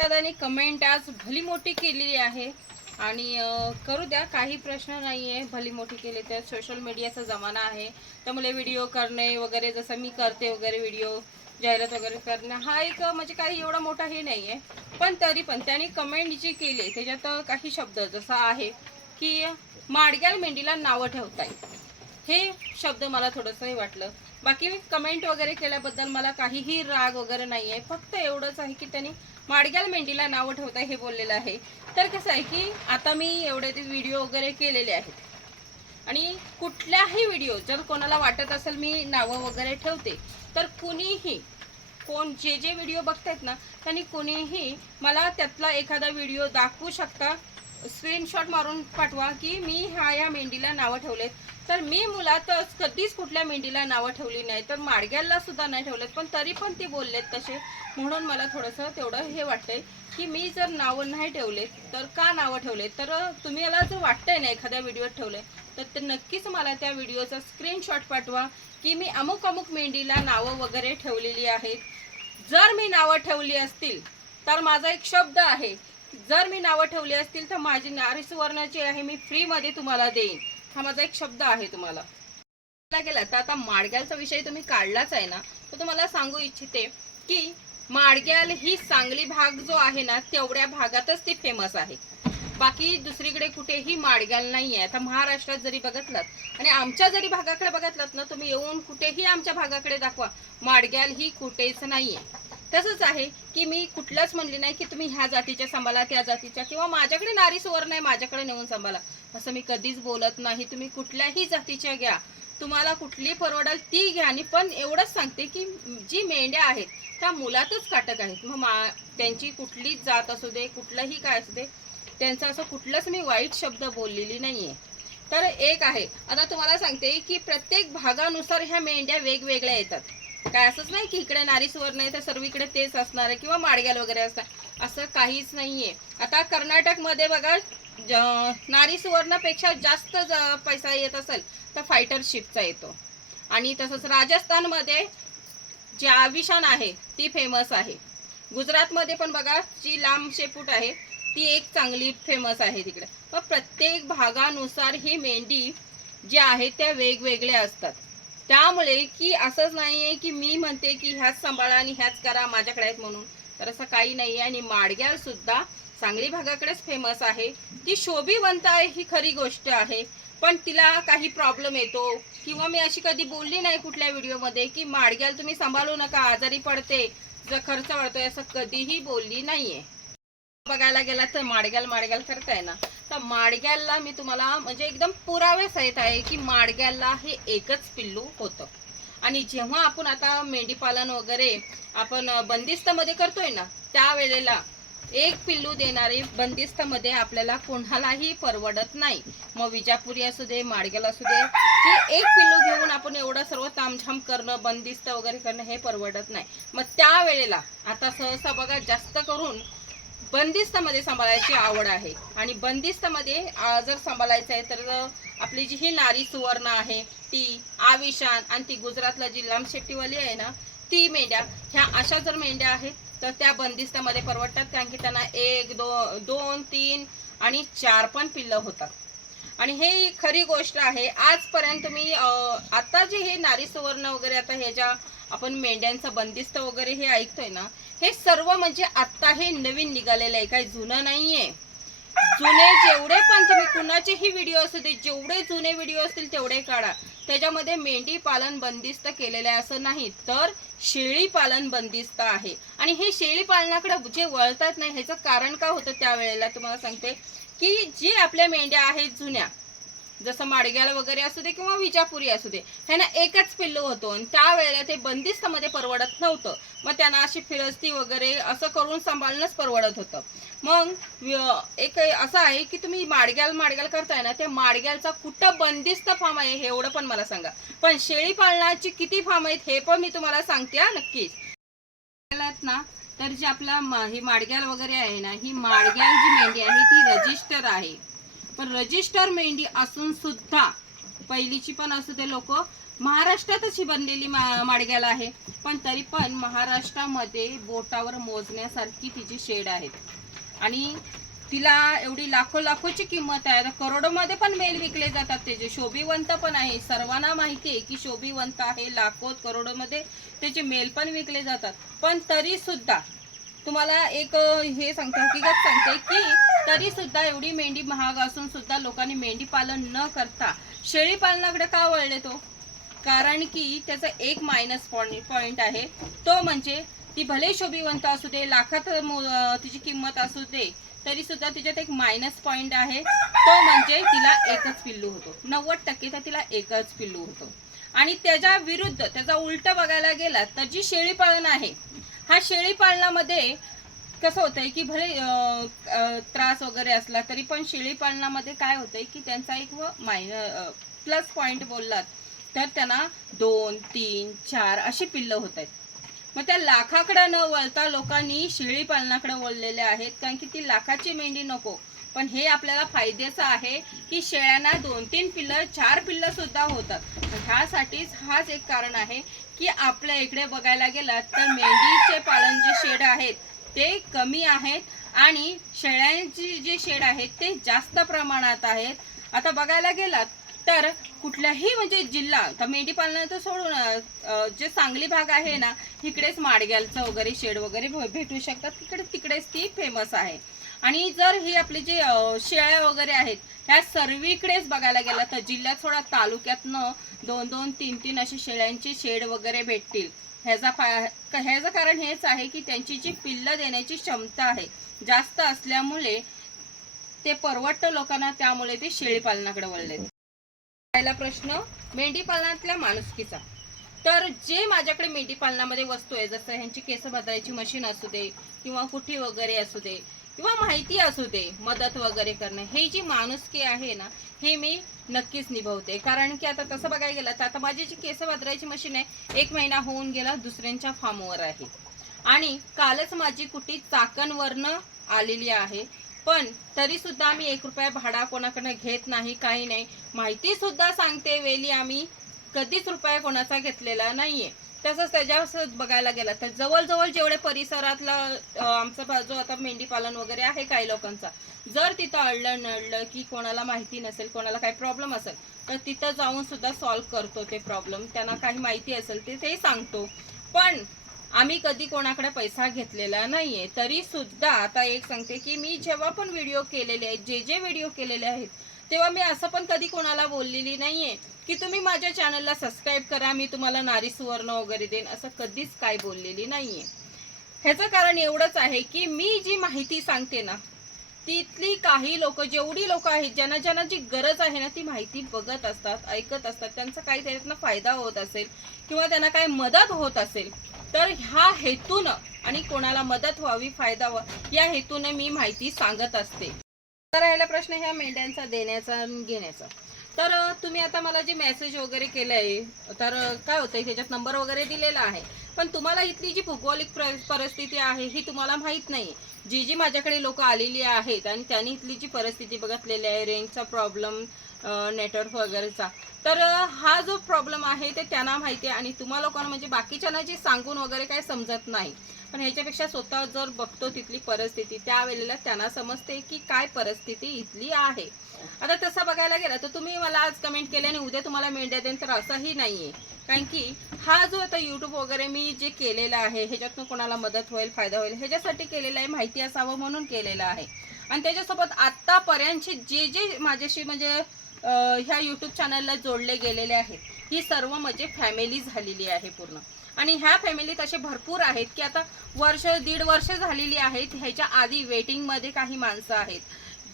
दादाने कमेंट आज भली मोठी केलेली आहे. आणि करू द्या काही प्रश्न नाही आहे भली मोठी केली तर सोशल मीडियाचा जमाना आहे. त्यामुळे व्हिडिओ करणे वगैरे जसं मी करते वगैरे व्हिडिओ जाहिरात वगैरे करणे हा एक म्हणजे काही एवढा मोठा हे नाही आहे पण तरी पण त्याने कमेंट जी केली त्याच्यात काही शब्द जसा आहे की माडग्याल मेंढीला नावं ठेवताय हे शब्द मला थोडंसंही वाटलं. बाकी कमेंट वगैरे केल्याबद्दल मला काहीही राग वगैरे नाही आहे फक्त एवढंच आहे की त्यांनी माडग्याल मेंढीला नावं ठेवताय हे बोललेलं आहे. तर कसं आहे की आता मी एवढे ते व्हिडिओ वगैरे केलेले आहेत. आणि कुठल्याही व्हिडिओ जर कोणाला वाटत असेल मी नावं वगैरे ठेवते तर कुणीही कोण जे जे व्हिडिओ बघतायत ना त्यांनी कुणीही मला त्यातला एखादा व्हिडिओ दाखवू शकता स्क्रीनशॉट मारून पाठवा की मी ह्या या मेंढीला नावं ठेवलेत. तर मी मुलातच कधीच कुठल्या मेंढीला नावं ठेवली नाही. तर माडग्याला सुद्धा नाही ठेवलेत पण तरी पण ते बोललेत तसे. म्हणून मला थोडंसं तेवढं हे वाटतंय की मी जर नावं नाही ठेवलेत तर का नावं ठेवलेत? तर तुम्ही याला जर वाटतंय ना एखाद्या व्हिडिओत ठेवलंय तर ते नक्कीच मला त्या व्हिडिओचा स्क्रीनशॉट पाठवा की मी अमुक अमुक मेंढीला नावं वगैरे ठेवलेली आहेत. जर मी नावं ठेवली असतील तर माझा एक शब्द आहे जर मी नावं ठेवली असतील तर माझी नारी सुवर्णाची आहे मी फ्रीमध्ये तुम्हाला देईन. हा माझा एक शब्द आहे तुम्हाला. गेला तर आता माडग्यालचा विषय तुम्ही काढलाच आहे ना तर तुम्हाला सांगू इच्छिते की माडग्याल ही सांगली भाग जो आहे ना तेवढ्या भागातच ती फेमस आहे. बाकी दुसरीकडे कुठेही माडग्याल नाही आहे आता महाराष्ट्रात जरी बघितलात आणि आमच्या जरी भागाकडे बघितलात ना तुम्ही येऊन कुठेही आमच्या भागाकडे दाखवा माडग्याल ही कुठेच नाही आहे तसंच आहे की मी कुठलंच म्हणले नाही की तुम्ही ह्या जातीच्या सांभाळा त्या जातीच्या. किंवा माझ्याकडे नारी सुवर्ण आहे माझ्याकडे नेऊन सांभाळा. असं मी कधीच बोलत नाही. तुम्ही कुठल्याही जातीच्या घ्या. तुम्हाला कुठली परवडेल ती घ्या. आणि पण एवढंच सांगते की जी मेंढ्या आहेत त्या मुलातच काटक आहेत. मग मा त्यांची कुठलीच जात असू दे कुठलंही काय असू दे त्यांचं असं कुठलंच मी वाईट शब्द बोललेली नाही आहे तर एक आहे. आता तुम्हाला सांगते की प्रत्येक भागानुसार ह्या मेंढ्या वेगवेगळ्या येतात. काय असंच नाही की इकडे नारी सुवर्ण आहे तर सर्वीकडे तेच असणार आहे किंवा माडग्याल वगैरे असतात असं काहीच नाहीये. आता कर्नाटकमध्ये बघा ज- नारी सुवर्णापेक्षा जास्त ज- पैसा येत असेल तर फायटर शिपचा येतो. आणि तसंच राजस्थानमध्ये जी आविशान आहे ती फेमस आहे. गुजरातमध्ये पण बघा जी लांब शेपूट आहे ती एक चांगली फेमस आहे तिकडे. मग प्रत्येक भागानुसार ही मेंढी जी आहे त्या वेगवेगळ्या असतात. त्यामुळे की असंच नाही आहे की मी म्हणते की ह्याच सांभाळा आणि ह्याच करा माझ्याकडे आहेत म्हणून. तर असं काही नाही आहे आणि माडग्याल सुद्धा सांगली भागाकडेच फेमस आहे. ती शोभीवंत आहे ही खरी गोष्ट आहे. पण तिला काही प्रॉब्लेम येतो. किंवा मी अशी कधी बोलली नाही कुठल्या व्हिडिओमध्ये की माडग्याल तुम्ही सांभाळू नका आजारी पडते जर खर्च वाढतोय असं कधीही बोलली नाहीये. बघायला गेला तर माडग्याल माडग्याल करताय ना. तर माडग्यालला मी तुम्हाला म्हणजे एकदम पुरावे सहित आहे की माडग्यालला हे एकच पिल्लू होतं. आणि जेव्हा आपण आता मेंढीपालन वगैरे आपण बंदिस्तमध्ये करतोय ना त्यावेळेला एक पिल्लू देणारी बंदिस्तमध्ये आपल्याला कोणालाही परवडत नाही. मग विजापुरी असू दे माडगेल असू दे की एक पिल्लू घेऊन आपण एवढं सर्व तामझाम करणं बंदिस्त वगैरे करणं हे परवडत नाही. मग त्यावेळेला आता सहसा बघा जास्त करून बंदिस्तमध्ये सांभाळायची आवड आहे. आणि बंदिस्तमध्ये जर सांभाळायचं आहे तर आपली जी ही नारी सुवर्ण आहे ती आविशान आणि ती गुजरातला जी लांब शेट्टीवाली आहे ना ती मेंढ्या ह्या अशा जर मेंढ्या आहेत तर त्या बंदिस्तामध्ये परवडतात. कारण की त्यांना एक दो दोन तीन आणि चार पण पिल्लं होतात. आणि हे खरी गोष्ट आहे. आजपर्यंत मी आता जे हे नारी सुवर्ण वगैरे आता ह्याच्या ज्या आपण मेंढ्यांचं बंदिस्त वगैरे हे ऐकतोय ना हे सर्व म्हणजे आता हे नवीन निघालेलं आहे. काही जुनं नाहीये. जुने जेवढे पण तुम्ही कुणाचेही व्हिडिओ असू दे जेवढे जुने व्हिडिओ असतील तेवढे काढा. त्याच्यामध्ये मेंढी पालन बंदिस्त केलेलं आहे असं नाही तर शेळी पालन बंदिस्त आहे. आणि हे शेळी पालनाकडे जे वळतात नाही ह्याचं कारण काय होतं त्यावेळेला तुम्हाला सांगते की जे आपल्या मेंढ्या आहेत जुन्या जसं माडग्याला वगैरे असू दे किंवा विजापुरी असू दे ह्यांना एकच पिल्लू होतो आणि त्यावेळेला ते बंदिस्तमध्ये परवडत नव्हतं. मग त्यांना अशी फिरस्ती वगैरे असं करून सांभाळणंच परवडत होतं. मग एक असं आहे की तुम्ही माडग्याल माडग्याल करताय ना ते माडग्यालचा कुठं बंदिस्त फार्म आहे हे एवढं पण मला सांगा. पण शेळी पालनाची किती फार्म आहेत हे पण मी तुम्हाला सांगते नक्कीच. ना तर जे आपला मा- ही माडग्याल वगैरे आहे ना ही माडग्याल जी मेंढी आहे ती रजिस्टर आहे. पण रजिस्टर मेंढी असून सुद्धा पहिलीची पण असू दे लोक महाराष्ट्रातच ही बनलेली मा माडग्याला आहे. पण तरी पण महाराष्ट्रामध्ये बोटावर मोजण्यासारखी तिची शेड आहेत. आणि तिला एवढी लाखो लाखोची किंमत आहे. आता करोडोमध्ये पण मेल विकले जातात त्याचे. शोभिवंत पण आहे. सर्वांना माहिती आहे की शोभिवंत आहे. लाखो करोडोमध्ये त्याचे मेल पण विकले जातात. पण तरीसुद्धा तुम्हाला एक हे सांगते हकीकत सांगते की तरी सुद्धा एवढी मेंढी महाग असून सुद्धा लोकांनी मेंढी पालन न करता शेळी पालनाकडे का वळले तो? कारण की त्याचा एक मायनस पॉइंट आहे. तो म्हणजे ती भले शोभिवंत असू दे लाखात तिची किंमत असू दे तरी सुद्धा तिच्यात एक मायनस पॉइंट आहे. तो म्हणजे तिला एकच पिल्लू होतो. नव्वद टक्के तर तिला एकच पिल्लू होतो. आणि त्याच्या विरुद्ध त्याचा उलट बघायला गेला तर जी शेळी पालन आहे हा शेळी पालनामध्ये कसं होतंय की भले त्रास वगैरे असला तरी पण शेळी पालनामध्ये काय होतंय की त्यांचा एक व मायनर प्लस पॉईंट बोललात तर त्यांना दोन तीन चार अशी पिल्लं होत आहेत मग त्या लाखाकडं न वळता लोकांनी शेळी पालनाकडे वळलेले आहेत कारण की ती लाखाची मेंढी नको. पण हे आपल्याला फायद्याचं आहे की शेळ्यांना दोन तीन पिल्लं चार पिल्लं सुद्धा होतात. ह्यासाठीच हाच एक कारण आहे की आपल्या इकडे बघायला गेलात तर मेंढीचे पालन जे शेड आहेत ते कमी आहेत आणि शेळ्यांची जे शेड आहेत ते जास्त प्रमाणात आहेत. आता बघायला गेलात तर कुठल्याही म्हणजे जिल्हा तर मेंढी पालनाचं सोडून जे सांगली भाग आहे ना इकडेच माडग्यालचं वगैरे शेड वगैरे भेटू शकतात. तिकडे तिकडेच ती फेमस आहे. आणि जर ही आपली जे शेळ्या वगैरे आहेत ह्या सर्वीकडेच बघायला गेलं तर जिल्ह्यात थोडा तालुक्यातनं दोन दोन तीन तीन अशी शेळ्यांचे शेड वगैरे भेटतील. ह्याचा फा ह्याचं कारण हेच आहे की त्यांची जी पिल्लं देण्याची क्षमता आहे जास्त असल्यामुळे ते परवडतं लोकांना त्यामुळे ते शेळी पालनाकडे वळले पहिला प्रश्न मेंढी पालनातल्या माणुसकीचा. तर जे माझ्याकडे मेंढी पालनामध्ये वस्तू आहे जसं ह्यांची केस बदलायची मशीन असू दे किंवा कुठी वगैरे असू दे किंवा माहिती असू दे मदत वगैरे करणं हे जी माणुसकी आहे ना हे मी नक्कीच निभवते. कारण की आता तसं बघायला गेलं तर आता माझी जी केस बदलायची मशीन आहे एक महिना होऊन गेला दुसऱ्यांच्या फार्मवर आहे. आणि कालच माझी कुटी चाकणवरनं आलेली आहे. पण तरी सुद्धा मी एक रुपया भाडा कोणाकडनं घेत नाही काही नाही. माहिती सुद्धा सांगते वेली आम्ही कधीच रुपया कोणाचा घेतलेला नाहीये. तसंच त्याच्या बघायला गेला तर जवळजवळ जेवढे परिसरातला आमचा बाजू आता मेंढी पालन वगैरे आहे काही लोकांचा जर तिथं अडलं नडलं की कोणाला माहिती नसेल कोणाला काही प्रॉब्लेम असेल तर तिथं जाऊन सुद्धा सॉल्व्ह करतो ते प्रॉब्लेम त्यांना काही माहिती असेल ते ते सांगतो. पण आम्ही कधी कोणाकडे पैसा घेतलेला नाहीये तरी सुद्धा आता एक सांगते की मी जेव्हा पण व्हिडिओ केलेले आहेत जे जे व्हिडिओ केलेले आहेत तेव्हा मी असं पण कधी कोणाला बोललेली नाहीये की तुम्ही माझ्या चॅनलला सबस्क्राईब करा मी तुम्हाला नारी सुवर्ण वगैरे देईन असं कधीच काय बोललेली नाहीये. ह्याचं कारण एवढंच आहे की मी जी माहिती सांगते ना तिथली काही लोक जेवढी लोक आहेत ज्यांना ज्यांना जी गरज आहे ना ती माहिती बघत असतात ऐकत असतात त्यांचा काही त्याच्यातनं फायदा होत असेल किंवा त्यांना काही मदत होत असेल तर ह्या हेतूनं आणि कोणाला मदत व्हावी फायदा व्हावा या हेतूनं मी माहिती सांगत असते. तर राहिला प्रश्न ह्या मेंढ्यांचा देण्याचा घेण्याचा. तर तुम्ही आता मला जे मेसेज वगैरे केलं आहे तर काय होतंय त्याच्यात नंबर वगैरे दिलेला आहे. पण तुम्हाला इथली जी भौगोलिक परिस्थिती आहे ही तुम्हाला माहीत नाही जी जी माझ्याकडे लोक आलेली आहेत आणि त्यांनी इथली जी परिस्थिती बघितलेली आहे रेंजचा प्रॉब्लेम नेटवर्क वगैरेचा. तर हा जो प्रॉब्लेम आहे ते त्यांना माहिती आहे आणि तुम्हा लोकांना म्हणजे बाकीच्यांना जे सांगून वगैरे काय समजत नाही. पण ह्याच्यापेक्षा स्वतः जर बघतो तिथली परिस्थिती त्यावेळेला त्यांना समजते की काय परिस्थिती इथली आहे. आता तसं बघायला गेलं तर तुम्ही मला आज कमेंट केले आणि उद्या तुम्हाला मेंढ्या देईन तर असंही नाही आहे कारण की हा जो आता यूट्यूब वगैरे मी जे केलेला आहे ह्याच्यातून कोणाला मदत होईल फायदा होईल ह्याच्यासाठी केलेलं आहे माहिती असावं म्हणून केलेलं आहे. आणि त्याच्यासोबत आत्तापर्यंतचे जे जे माझ्याशी म्हणजे ह्या यूट्यूब चॅनलला जोडले गेलेले आहेत ही सर्व म्हणजे फॅमिली झालेली आहे पूर्ण. आणि ह्या फॅमिलीत असे भरपूर आहेत की आता वर्ष दीड वर्ष झालेली आहेत. ह्याच्या आधी वेटिंगमध्ये काही माणसं आहेत.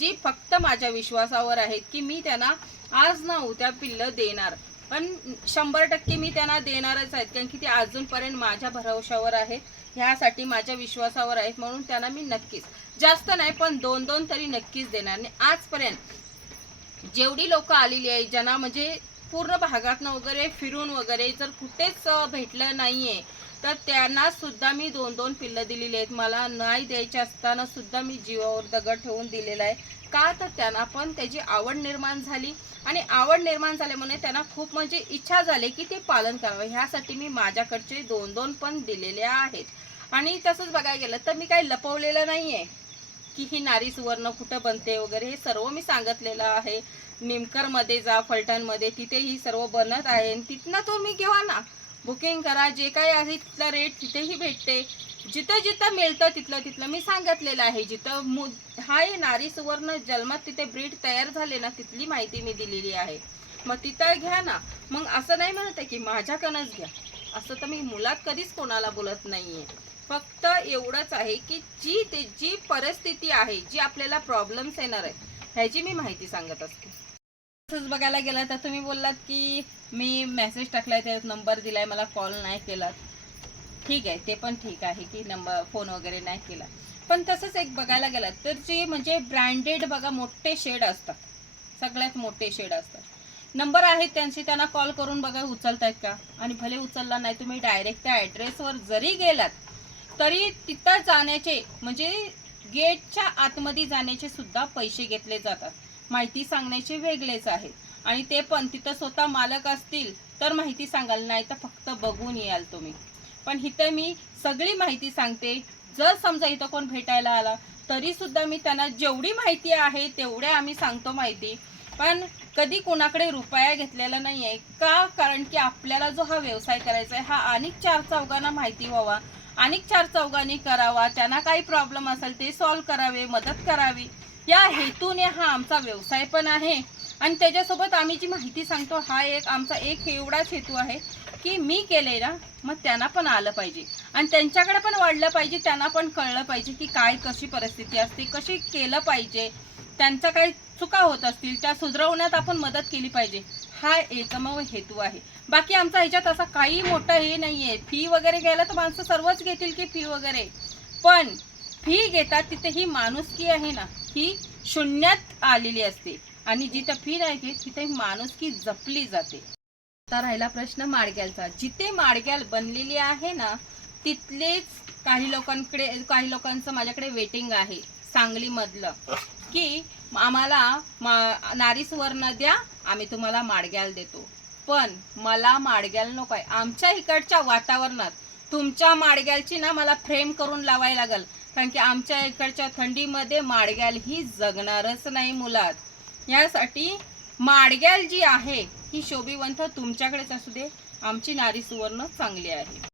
जी फक्त माझ्या विश्वासावर आहेत की मी त्यांना आज ना उद्या पिल्लं देणार. पण शंभर टक्के मी त्यांना देणारच आहेत. कारण की ते अजूनपर्यंत माझ्या भरवशावर आहेत ह्यासाठी माझ्या विश्वासावर आहेत. म्हणून त्यांना मी नक्कीच जास्त नाही पण दोन दोन तरी नक्कीच देणार. आणि आजपर्यंत जेवढी लोक आलेली आहेत ज्यांना म्हणजे पूर्ण भागातनं वगैरे फिरून वगैरे जर कुठेच भेटलं भेटलं नाहीये तर त्यांना सुद्धा मी दोन दोन पिल्लं दिलेली आहेत. मला नाही द्यायचे असताना सुद्धा मी जीवावर दगड ठेवून दिलेला आहे. का तर त्यांना पण त्याची आवड निर्माण झाली आणि आवड निर्माण झाल्यामुळे त्यांना खूप म्हणजे इच्छा झाली की ते पालन करावं. ह्यासाठी मी माझ्याकडचे दोन दोन पण दिलेले आहेत. आणि तसंच बघायला गेलं तर मी काही लपवलेलं नाही आहे की ही नारी सुवर्ण कुठं बनते वगैरे हे सर्व मी सांगितलेलं आहे. निमकरमध्ये जा फलटणमध्ये तिथेही सर्व बनत आहे. तिथनं तुम्ही घेवा ना. बुकिंग करा जे काही आहे तिथला रेट तिथेही भेटते. जिथं जिथं मिळतं तिथलं तिथलं. मी सांगितलेलं आहे जिथं मु हा नारी सुवर्ण जन्मात तिथे ब्रीड तयार झाले ना तिथली माहिती मी दिलेली आहे. मग तिथं घ्या ना. मग असं नाही म्हणत आहे की माझ्याकडनंच घ्या. असं तर मी मुलात कधीच कोणाला बोलत नाही आहे फक्त एवढंच आहे की जी ते जी परिस्थिती आहे जी आपल्याला प्रॉब्लेम्स येणार आहे ह्याची मी माहिती सांगत असते. तसंच बघायला गेलं तर तुम्ही बोललात की मी मेसेज टाकलाय ते नंबर दिलाय मला कॉल नाही केला. ठीक आहे ते पण ठीक आहे की नंबर फोन वगैरे नाही केला. पण तसंच एक बघायला गेलं तर जे म्हणजे ब्रँडेड बघा मोठे शेड असतात. सगळ्यात मोठे शेड असतात. नंबर आहेत त्यांचे त्यांना कॉल करून बघा उचलतायत का? आणि भले उचलला नाही तुम्ही डायरेक्ट त्या ॲड्रेसवर जरी गेलात तरी तिथं जाण्याचे म्हणजे गेटच्या आतमध्ये जाण्याचे सुद्धा पैसे घेतले जातात. माहिती सांगण्याचे वेगळेच आहे. आणि ते पण तिथं स्वतः मालक असतील तर माहिती सांगाल नाही तर फक्त बघून याल तुम्ही. पण इथं मी सगळी माहिती सांगते. जर समजा इथं कोण भेटायला आला तरीसुद्धा मी त्यांना जेवढी माहिती आहे तेवढ्या आम्ही सांगतो माहिती. पण कधी कोणाकडे रुपया घेतलेला नाही आहे का? कारण की आपल्याला जो हा व्यवसाय करायचा आहे हा अनेक चार चौघांना माहिती व्हावा. अनेक चार चौघांनी करावा. त्यांना काही प्रॉब्लेम असेल ते सॉल्व करावे मदत करावी. या हेतूने हा आमचा व्यवसाय पण आहे. आणि त्याच्यासोबत आम्ही जी माहिती सांगतो हा एक आमचा एक एवढाच हेतू आहे की मी केले ना मग त्यांना पण आलं पाहिजे. आणि त्यांच्याकडे पण वाढलं पाहिजे त्यांना पण कळलं पाहिजे की काय कशी परिस्थिती असते कशी केलं पाहिजे त्यांचा काही चुका होत असतील त्या सुधरवण्यात आपण मदत केली पाहिजे हा एकमेव हेतू आहे. बाकी आमचा ह्याच्यात असा काही मोठा हे नाही आहे फी वगैरे घ्यायला तर माणसं सर्वच घेतील की फी वगैरे. पण फी घेतात तिथे ही माणुसकी आहे ना ही शून्यात आलेली असते. आणि जिथं फी नाही घेत तिथे माणुसकी जपली जाते. आता राहिला प्रश्न माडग्यालचा. जिथे माडग्याल बनलेली आहे ना तिथलेच काही लोकांकडे काही लोकांचं माझ्याकडे वेटिंग आहे सांगलीमधलं. की आम्हाला मा नारी सुवर्ण द्या आम्ही तुम्हाला माडग्याल देतो. पण मला माडग्याल नको आहे आमच्या इकडच्या वातावरणात तुमच्या माडग्यालची ना मला फ्रेम करून लावायला लागल. कारण की आमच्या इकडच्या थंडीमध्ये माडग्याल ही जगणारच नाही मुलात. यासाठी माडग्याल जी आहे ही शोभिवंत तुमच्याकडेच असू दे आमची नारी सुवर्ण चांगली आहे.